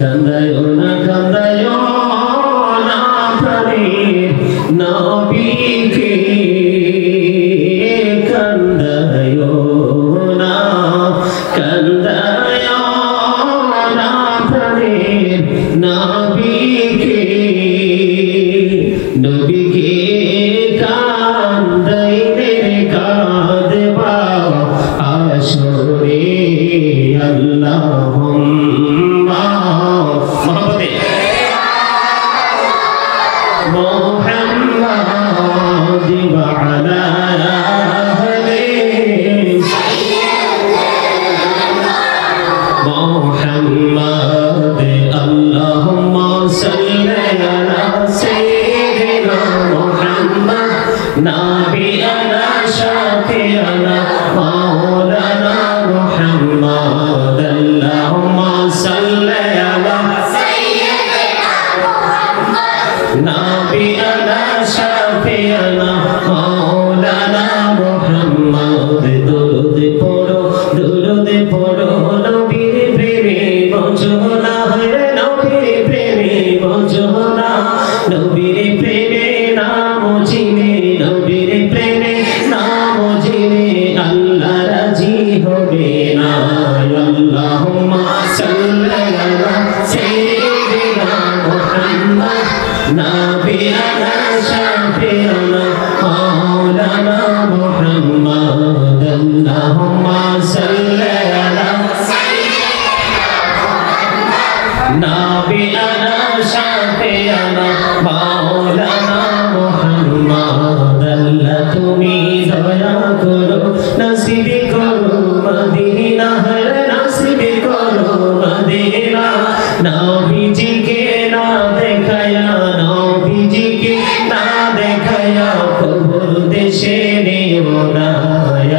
কান্দায়ো না প্রাণের নবীকে, কান্দায়ো না প্রাণের নবীকে, নবীকে কান্দাইলে কাঁদবা আসরে আল্লাহুম্মা মোহাম্মদে মুহাম্মাদ ওয়া আলা আলি মুহাম্মাদ আল্লাহুম্মা সাল্লি আলা সাইয়্যিদিনা মুহাম্মদ নাবিয়ানা শাফিয়ানা মাওলানা মুহাম্মদ আল্লাহুম্মা সাল্লি আলা নাবিয়ানা শাফিয়ানা মাওলানা মুহাম্মদ দুরুদ পড়ো নবীর প্রেমে মজনা হয় নবীর প্রেমে মজনা নবীর প্রেমে নাম জিনে নবীর প্রেমে নাম জিনে আল্লাহ রাজি হবে না আল্লাহুম্মা সাল্লি আলা সাইয়্যিদিনা মুহাম্মদ নাবিয়ানা শাফিয়ানা মাওলানা মুহাম্মদ আল্লাহুম্মা সাল্লি আলা নাবিয়ানা শাফিয়ানা মাওলানা মুহাম্মদ আল্লাহ তুমি দয়া করো নসিব করো মদিনা হর নসিব করো মদিনা নবীজিকে না দেখায়া নবীজিকে না দেখায়া কবর দেশে নিও না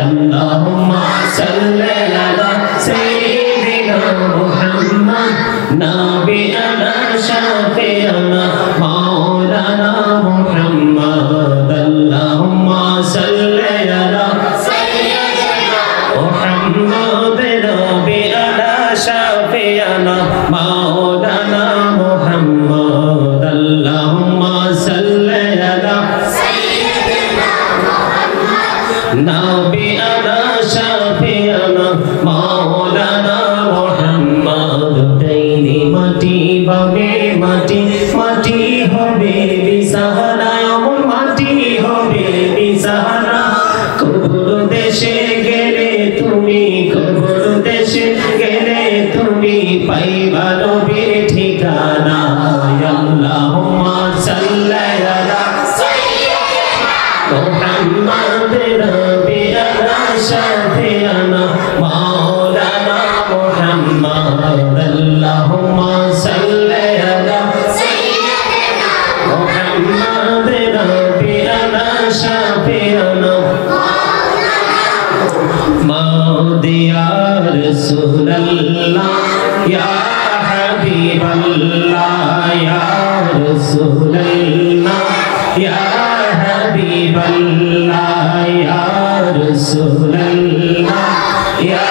আল্লাহুম্মা সাল্লি আলা সাইয়্যিদিনা মুহাম্মদ নাবিয়ানা শাফিয়ানা মাওলানা মুহাম্মদ আল্লাহুম্মা সাল্লি আলা সাইয়্যিদিনা মুহাম্মদ নাবিয়ানা শাফিয়ানা মাওলানা মুহাম্মদ আল্লাহুম্মা সাল্লি আলা সাইয়্যিদিনা মুহাম্মদ নাবিয়ানা শাফিয়ানা মাওলানা মুহাম্মদ তাইনি মাটি বাবে মাটি মাটি হবে বিছানা এমন মাটি হবে বিছানা কবর দেশে গেলে তুমি কবর দেশে গেলে তুমি পাইবা নবীর ঠিকানা আল্লাহুম্মা সাল্লি আলা সাইয়্যিদিনা মুহাম্মদ নাবিয়ানা শাফিয়ানা মাওলানা মুহাম্মদ আল্লাহুম্মা সাল্লি আলা সাইয়্যিদিনা মুহাম্মদ নাবিয়ানা শাফিয়ানা মাওলানা ইয়া রাসূলুল্লাহ ইয়া হাবিবাল্লাহ ইয়া রাসূলুল্লাহ ইয়া হাবিবাল্লাহ ইয়া রাসূলুল্লাহ ইয়া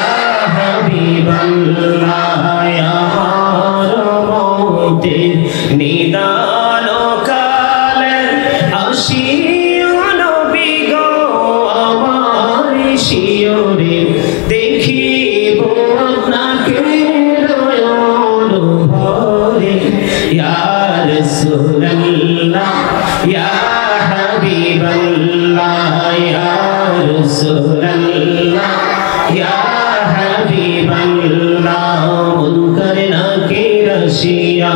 হাবিবাল্লাহ ইয়া মওতের নিদান কালে আসিও নবী গো আমার শিয়রে দেখিব আপনাকে নয়ন ভরে ইয়া রাসূলুল্লাহ ইয়া হাবিবাল্লাহ ইয়া রাসূলুল্লাহ ইয়া হাবিবাল্লাহ মুনকার নাকির আসিয়া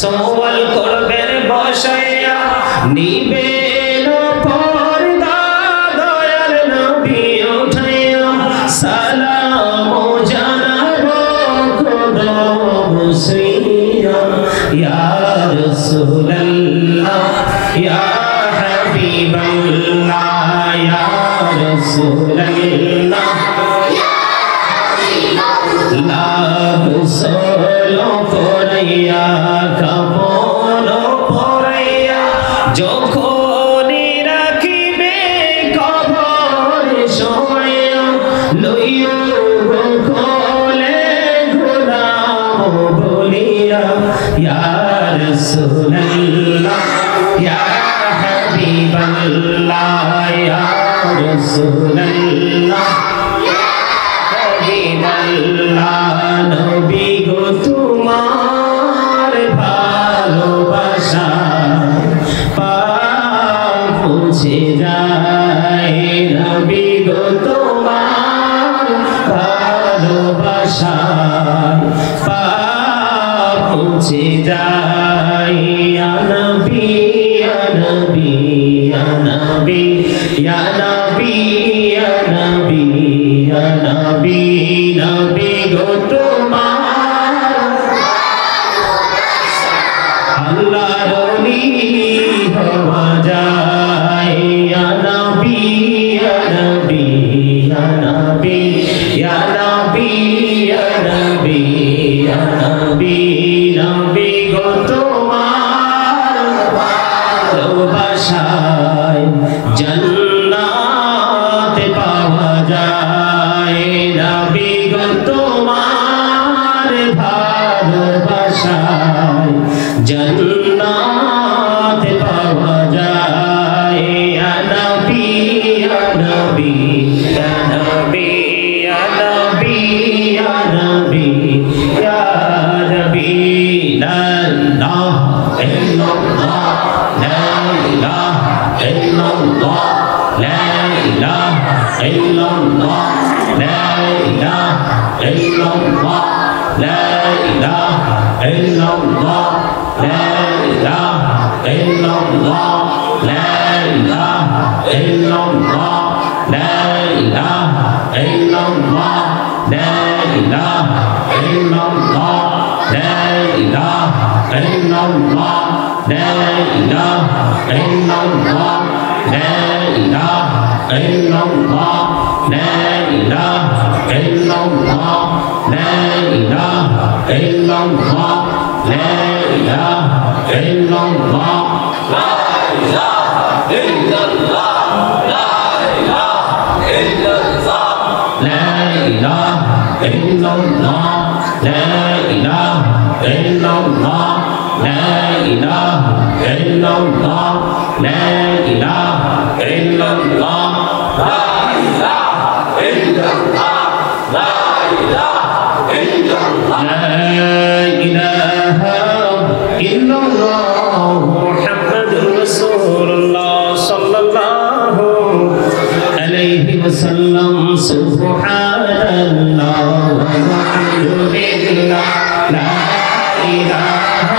সওয়াল করবেন বসাইয়া নিবেন পর্দা দয়াল নবী উঠাইয়া সালাম জানাবো কদম সুইয়া ইয়া রাসূলুল্লাহ ইয়া হাবিবাল্লাহ ইয়া রাসূলুল্লাহ লাভ সলো পরাইয়া কাপড় পরাইয়া যখন রাখিবে কবর সময় লইও কোলে গোলাম বলিয়া আল্লাহর ওলি হওয়া যায় ইয়া নবী ইয়া নবী ইয়া নবী ইয়া নবী ইয়া নবী ইয়া নবী নবী গো তোমার ভালোবাসায় জান্নাত পাওয়া যায় নবী গো তোমার ভালোবাসায় জান্নাত পাওয়া যায় ইয়া নবী ইয়া নবী ইয়া নবী ইয়া নবী ইয়া নবী ইয়া নবী লা ইলাহা ইল্লাল্লাহ লা ইলাহা ইল্লাল্লাহ লা ইলাহা ইল্লাল্লাহ লা ইলাহা ইল্লাল্লাহ লা ইলাহা ইল্লাল্লাহ لا إله إلا الله لا إله إلا الله لا إله إلا الله لا إله إلا الله لا إله إلا الله لا إله إلا الله لا إله إلا الله لا إله إلا الله لا إله إلا الله لا إله إلا الله لا إله إلا الله لا إله إلا الله لا إله إلا الله لا إله إلا الله لا إله إلا الله لا إله إلا الله لا إله إلا الله لا إله إلا الله لا إله إلا الله محمد رسول الله صلى الله عليه وسلم سبحان الله والحمد لله لا إله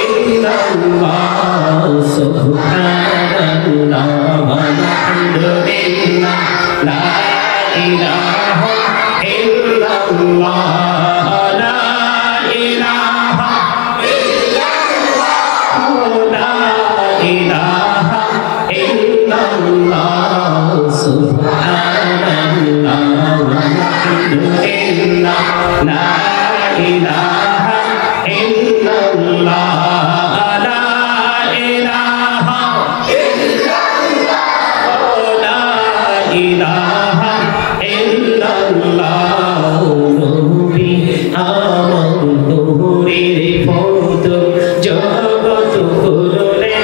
إلا الله سبحان الله والحمد لله لا إله إلا الله لا إله إلا الله لا إله إلا الله لا إله إلا الله নবী আমার নূরের পথ জগৎ করলে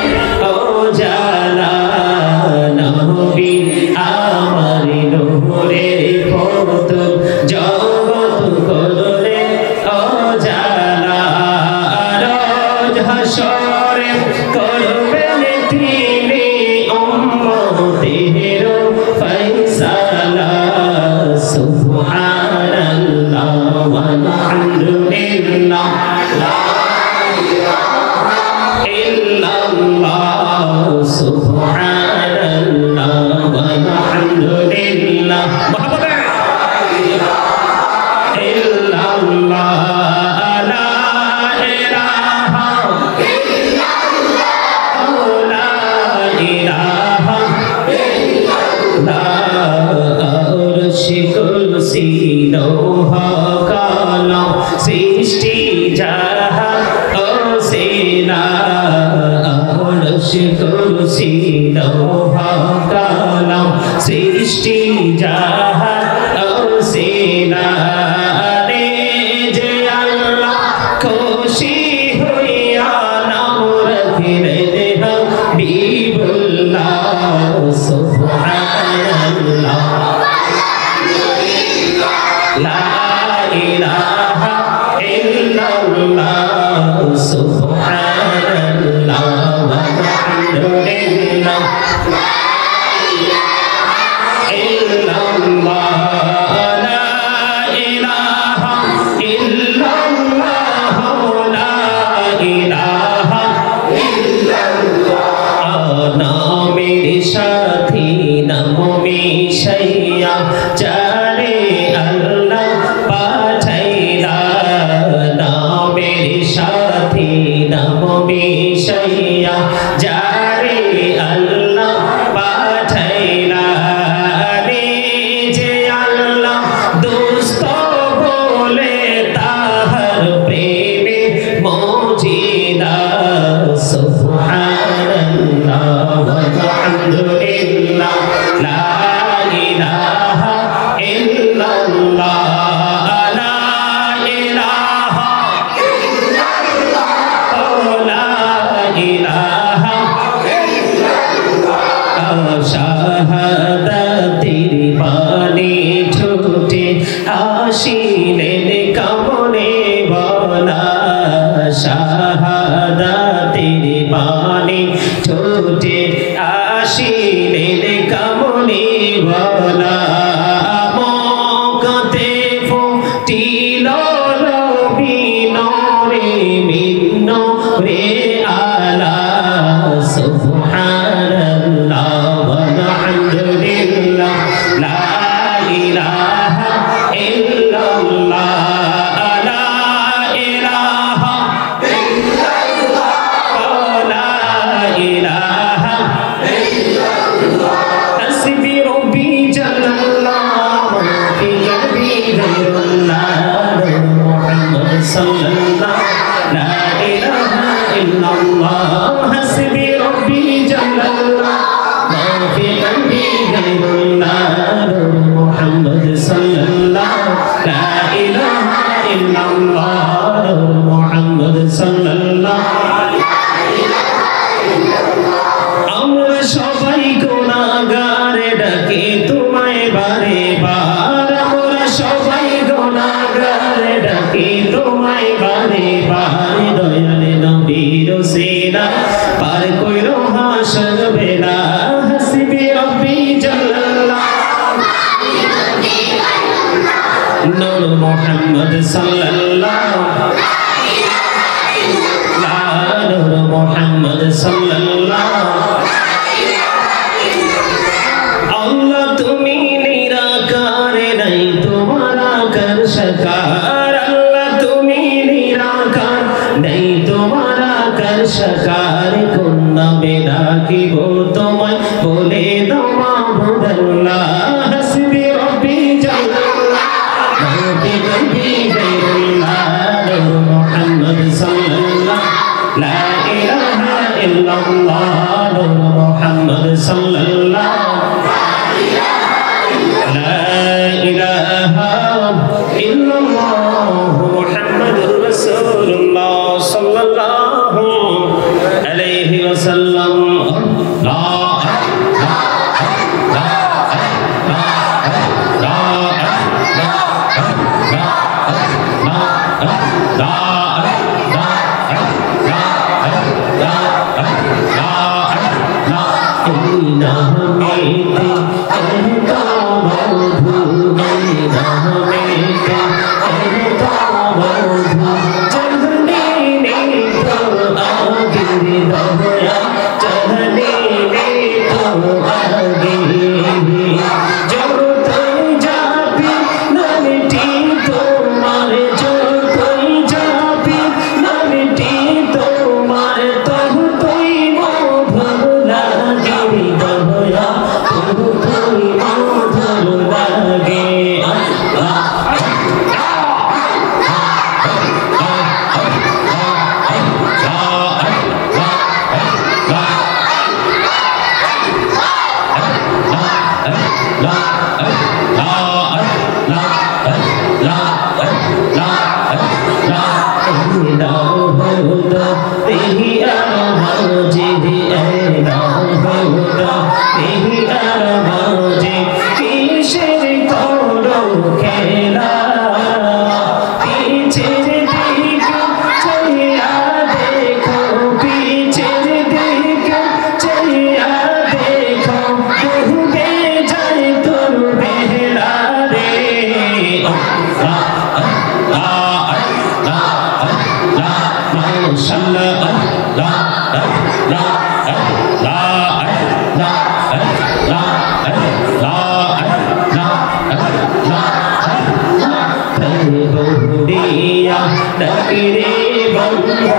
উজালা নবী আমার নূরের পথ জগৎ করলে উজালা রোজ হাসরে করবেন তিনি উম্মতের ফয়সালা সুবহানাল্লাহ ওয়ালহামদুলিল্লাহ লা ইলাহা ইল্লাল্লাহ সুবহানাল্লাহ ওয়ালহামদুলিল্লাহ কুরসি লোহা কালাম সৃষ্টি জাহান ওসিলা রে যে আল্লাহ খুশি হইয়া নাম রাখিলেন হাবিবুল্লাহ সুবহানাল্লাহ লা ইলাহা ইল্লাল্লাহ সুবহানাল্লাহ ওয়া বিহামদিহি লা ইলাহা মিশাইয়া যারে আল্লাহ পাঠাইলা রে যে আল্লাহ দোস্ত বলে তাহার প্রেমে মজিদা সুবহানাল্লাহ আলহামদুলিল্লাহ লা ইলাহা ইল্লাল্লাহ শাহাদাতের বাণী ঠোঁটে আসিলেন কামনে বলা শাহাদাতের বাণী ঠোঁটে আসিলেন কামনে বলা মকতে ফুটিল রবি নরে মিন্ন রে আলা সুবহানাল্লাহ walhamdulillah la ilaha illallah la ilaha illallah la ilaha illallah hasbi rabbi jallallah fi qalbi ghayrullah muhammad sallallahu la ilaha illallah hasbi rabbi jallallah في قلبي غير الله محمد صلى الله لا إله إلا الله محمد صلى الله আমরা সবাই গুনাহগার ডাকি তোমায় বারে বার আমরা সবাই গুনাহগার ডাকি তোমায় বারে বার দয়াল নবীর সিনা পার কইরো হাসর বেলা নূর মুহাম্মদ সাল্লাল্লাহু লা নূর মুহাম্মদ সাল্লাল্লাহু আল্লাহ তুমি নিরাকার নাই তোমার আকার সাকার আল্লাহ তুমি নিরাকার নাই তোমার আকার সাকার কোন নামে ডাকিব তোমায় বলে দাও মাবুদাল্লাহ হাসবি রব্বি জাল্লাল্লাহ محمد صلى الله لا إله إلا الله محمد صلى الله لا إله إلا الله محمد رسول الله صلى الله عليه وسلم बहुरिया डकरे बंदा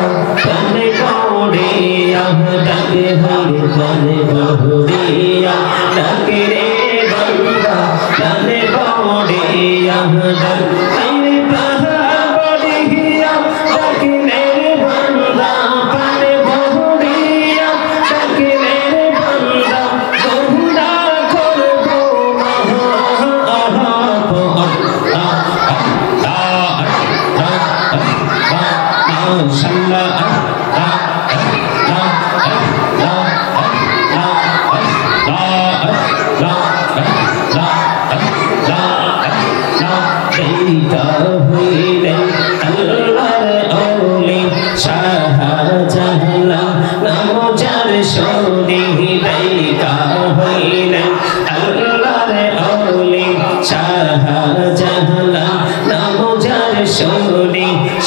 bane bahuriya takre banda bane bahuriya dar aire pahar badiya takre banda bane bahuriya takre banda gunda korbo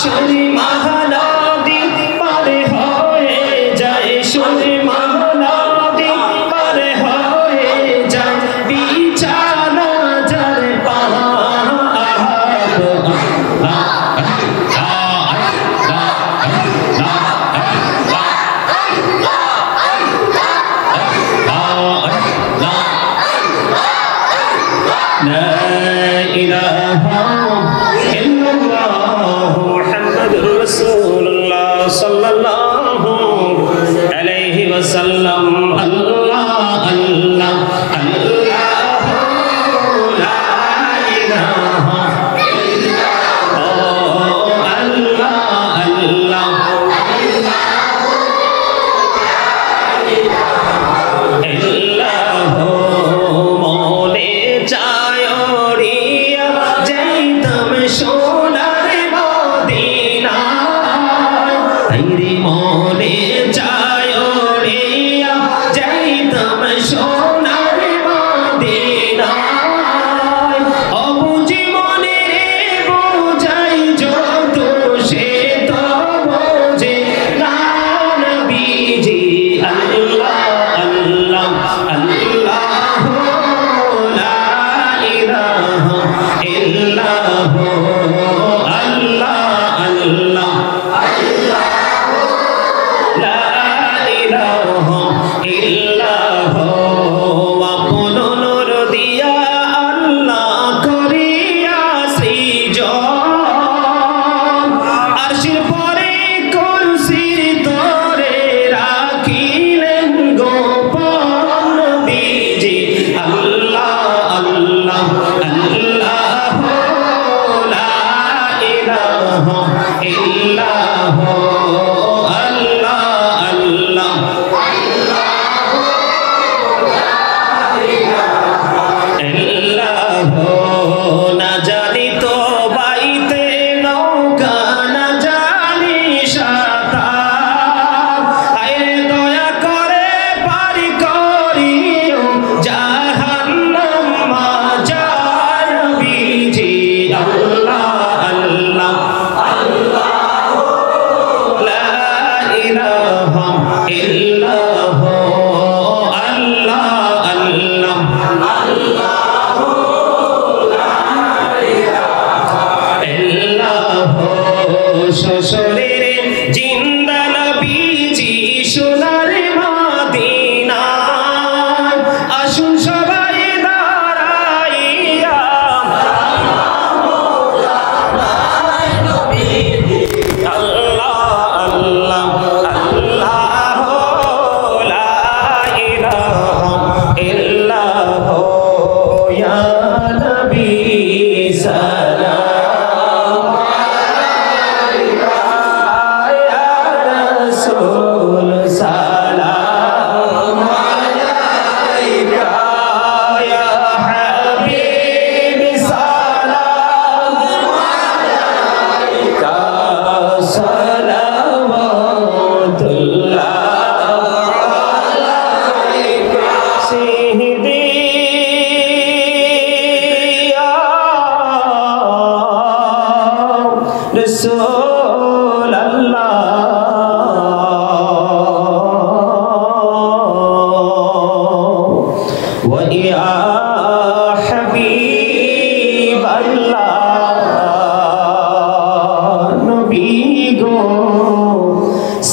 Shuri Mahanadi pare hoye jai Shuri Mahanadi pare hoye jai bichana jare La ilaha sallallahu alayhi wa sallam Allah Allah Allah la ilaha illallah Allah Allah illallah mone chayoriya jaitam sonar modina mone chayoriya jaitam sonar modina obuji mone re bujai joto she to boje na nabiji Allah Allah Allah la ilaha illallah Allah Allah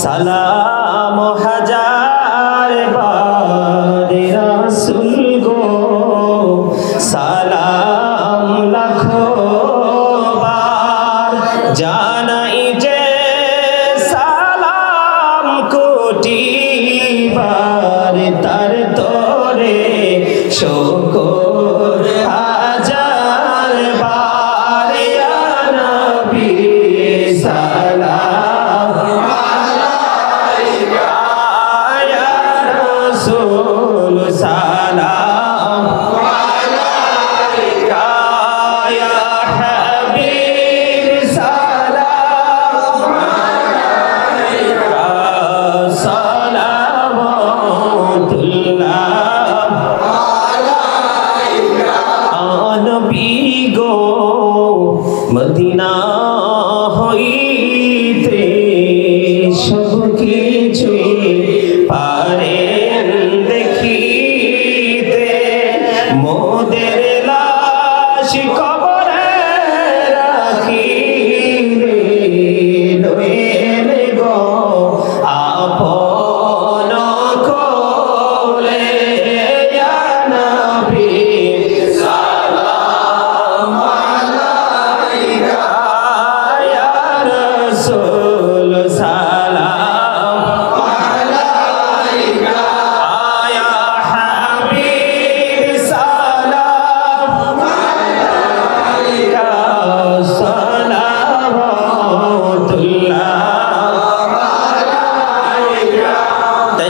সালাম হাজার বার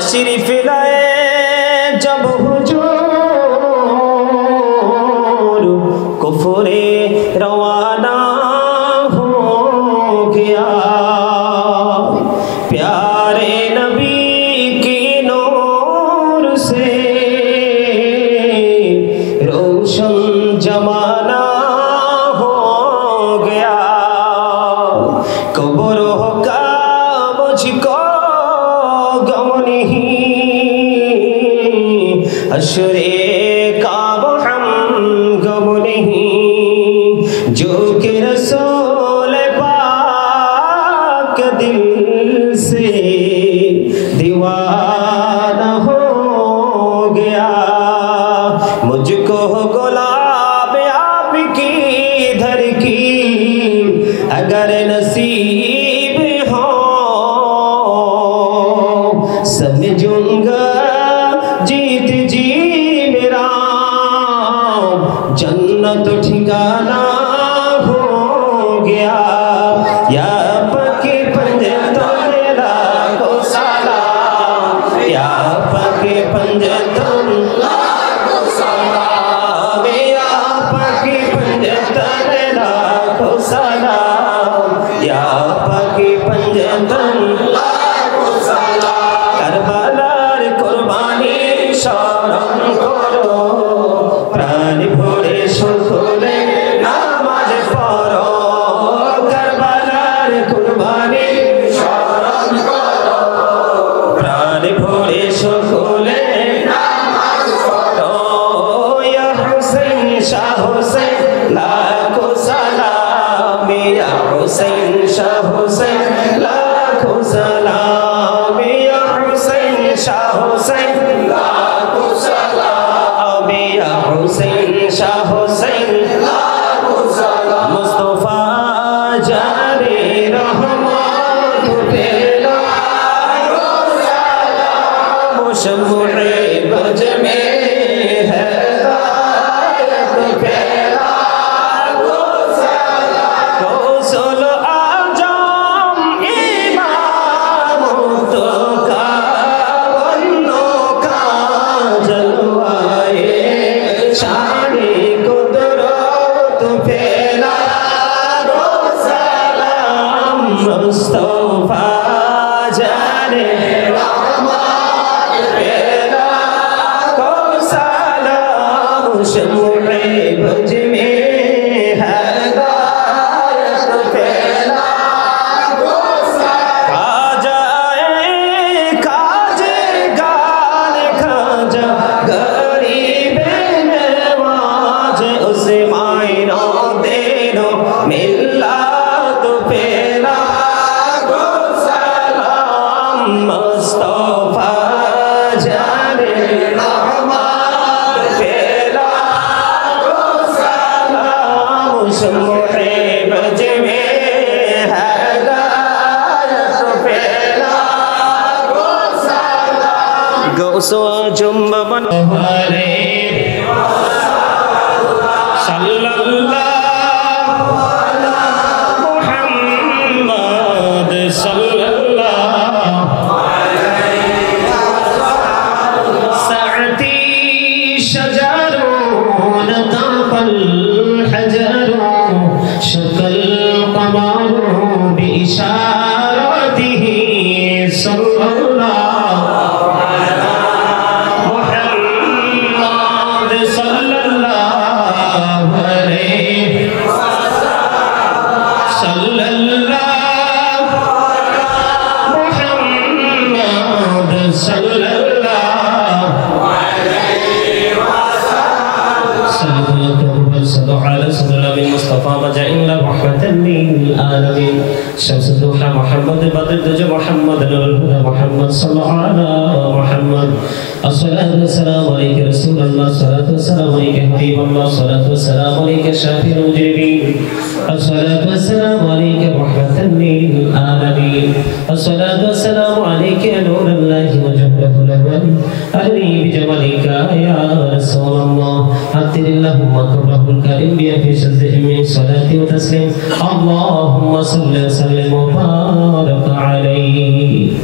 तशरीफ लाए जब हुजूर कुफरे रवाना हो गया प्यारे नबी की नूर से रोशन जमाना हो गया कब्रों का मुझको गम नहीं अशरे का हम गम नहीं जो कि रसूल पाक दिल से दीवाना हो गया मुझको गुलाब आपकी धर की अगर नसीब हो समझूंगा जीत जी मेरा जन्नत ठिकाना हो गया या पके पंजतों मेरा को सलाम या पके पंजतों को सलाम या पके पंजतों मेरा को सलाम या पके पंजतों को सलाम करबलार कुर्बानी शरण करो प्राण भरे शुक्रे नामाज पढ़ो करबलार कुर्बानी शरण करो प्राण भरे शुक्रे नामाज पढ़ो या हुसैन शाह हुसैन लाखों सलाम या हुसैन शाह हुसैन लाखों सलाम या हुसैन शाह हुसैन लाखों सलाम या हुसैन शाह हुसैन लाखों सलाम मुस्तफा जाने रहमत तेरा सलाम शम्मे बज में है हिदायत तेरा सलाम रसूल आजम इमाम तो का बन्नों का जलवाए शानी कुदरत फैला सलाम मुस्तफा जाने रहमत फैला को सलाम शम्मे बज में है हिदायत फैला खाजा खाजे गाल खाजा गरीब नवाज उसे मायनो देनो मिला तो पेला को सलाम मुस्तफा जाने रहमत पेला को सलाम शम्मे बज में है हिदायत पेला को सलाम गौसो जुम्ब बनो हरे सल्लल्लाहु मुहम्मद सल्लल्लाहु सअती शजरून तापल हजरून शकल कमरून बिइशारतिही सल्लल्लाहु मुहम्मद सल्लल्लाहु अलैहि सल्लल्लाहु मुहम्मद सल्लल्लाहु अलैहि वसल्लम सल्लल्लाहु अलैहि वसल्लम मुस्तफा वजइल रहमतन लिल आलमीन शम्स दुहा मोहम्मद बद्र दुज मोहम्मद नूरुल हुदा मोहम्मद सल्लल्लाहु अलैहि मुहम्मद अस्सलातु वस्सलामु अलैका रसूलल्लाह अस्सलातु वस्सलामु अलैका हबीबल्लाह अस्सलातु वस्सलामु अलैका शाफिउल मुजरिमीन अस्सलातु वस्सलामु अलैका रहमतन लिल आलमीन अस्सलातु वस्सलामु अलैका नूरुल्लाहि व जहरुल लवल अली बिजमालिका या रसूलल्लाह अतिरिल्लाहुम्मा कब्रहुल करीम bi fi saddihi min salati wa taslim Allahumma salli wa sallim wa barik alayhi